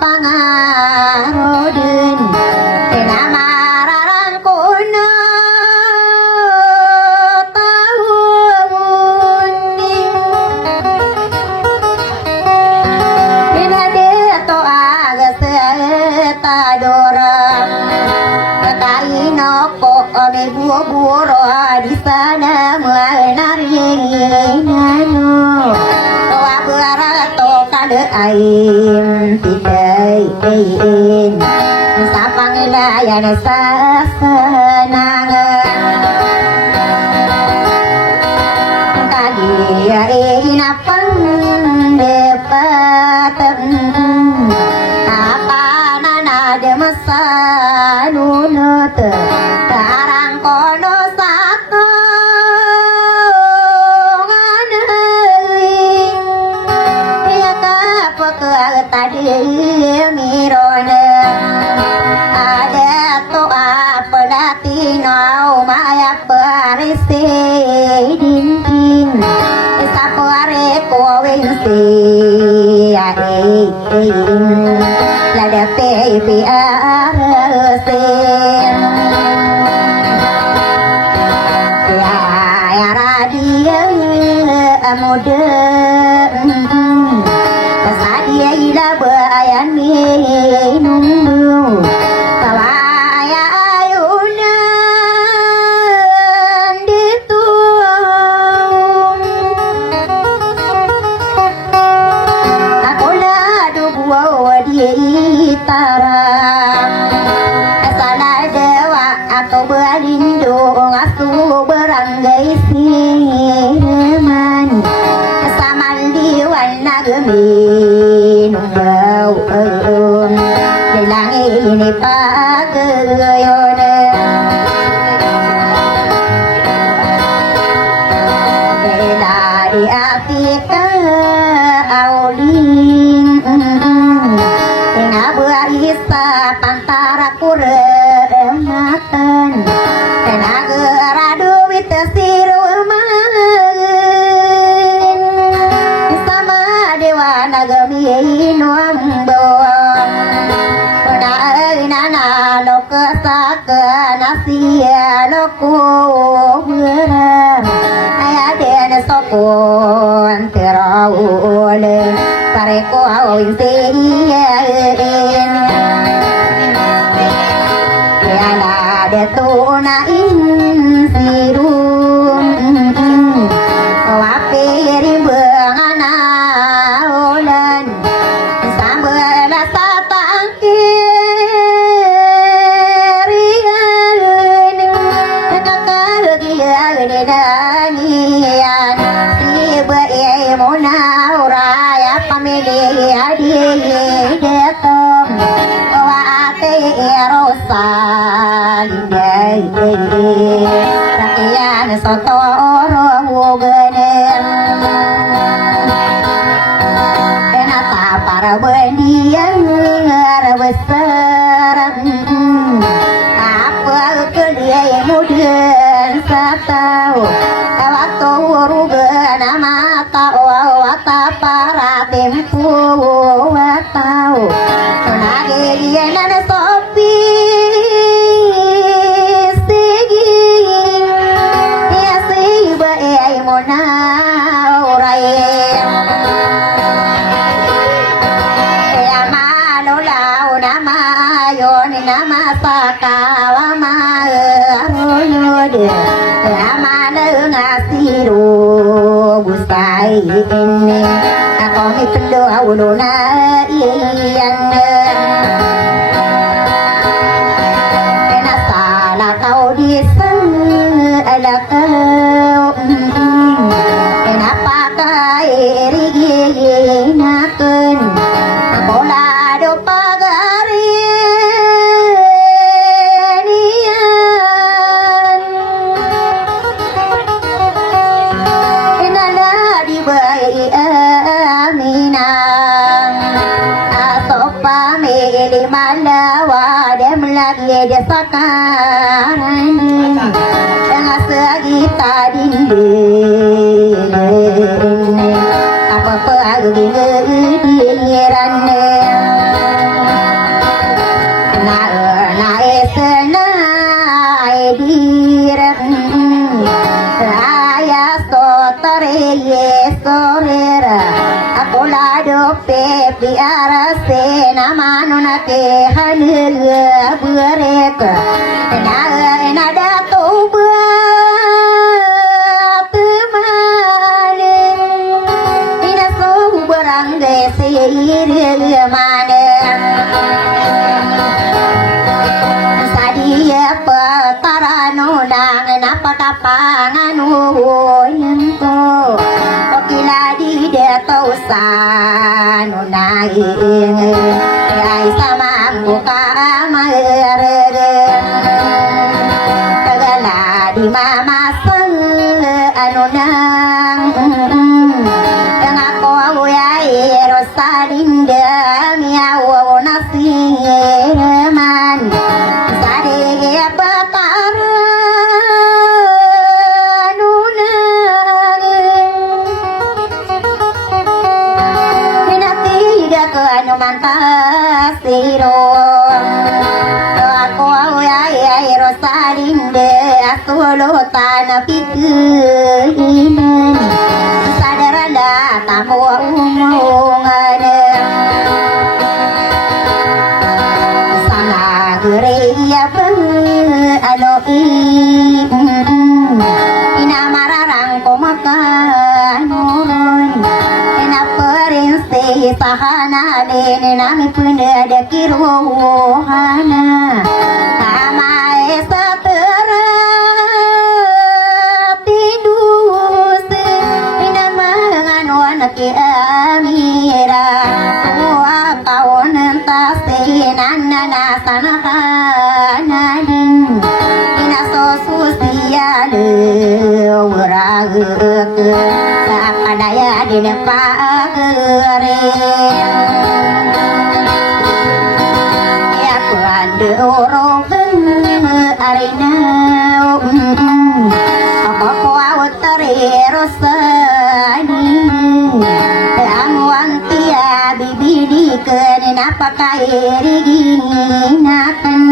Pangarodin ome buru di sana menari nano wa barato kade ain tidain sapang layan sasanangan kali inapang depatan apa nana de masanunut tarang kono satu nganeli ya kapek tadi mirone ada to apa datino maya parisi dinkin sapare kowensi ai la de pe pi arsen ya radio amude sadia ila bayan minum kawaya ayunan dituang aku ladu buah di tarang salah dewa atau berlindung asu beranggai sireman samandiwan nagemi bau bilang ini pagayone bela di Afrika aulin ngabuarisa pantara kurematan tenaga radu vitasiruman sama dewa nagami nuambo nana lokasaka nasia loko bera ayade sokon terawole pareko awin yala de tuna insirum wapiri bangana olan sambela satangkirian kakal gilanian tiba mona uraya pamili adi detom waate erosan rakyat sotoro wogenem kenapa para bendian besar apa kedia mudian satau waktu rugen mata wata para tempu watau nage yenan sopi sigi ya siba ai mona urai ya malolau nama yoni nama sakawa ma royode ama ngasiru gustai ini aku mitendo awuluna iyan kenapa kau disana kau kenapa kairi ginakan bola do pagarian inana di bayi aminang atau pamili malawa dem lagi dia sakaran dengan segita dinding apa pagi diran na esena diran ayah sotore yesorera aku lado pepi arase namanu nake hanil burek na taranunang napakapangan yung ko o kiladi dito sa nunaing ay sama buka tagala di mamasang ano nang ang ako ay Rosalinda miyaw na siman sa di pataran unang pinatiga ko ano man tasiro ako ay Rosalinda asulutan na pituhinan sadarala tamo umungan sana gereya bang ano inamararang ko makanon inaparinsi sahanalin nami punada kiruhana tama sa terapidus inamangan amira suwa kawan tasinan na sanakanin inasosusial urag sa kadaya din pagere ya kuande orong arinaw ako ko awtare rosani bibidi ke napakairi nakan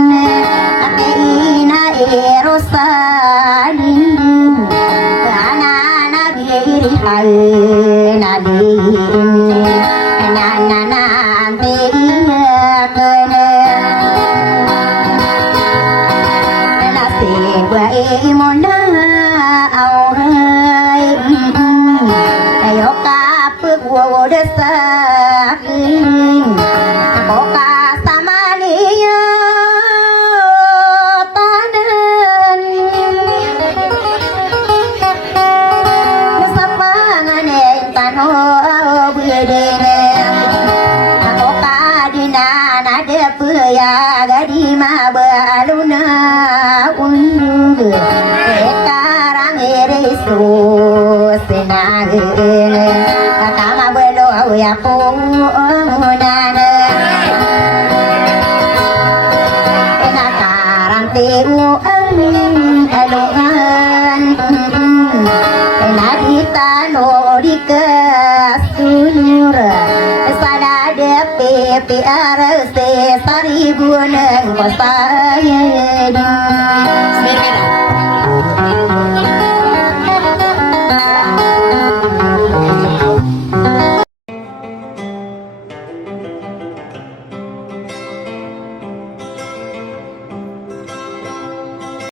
akeina erosalin ana nabiri hai nabin nana nante kene nasi bae mona aurai ayo kapuk wo desa Boka samaniya tanan Nasapangane tano budene Boka dinana depuya gadima baluna undu Sekarang irisu senagene Kama belo ya punana Timu amin alungan Nadita no dikasunur Sana depi arase saribunang pasayadin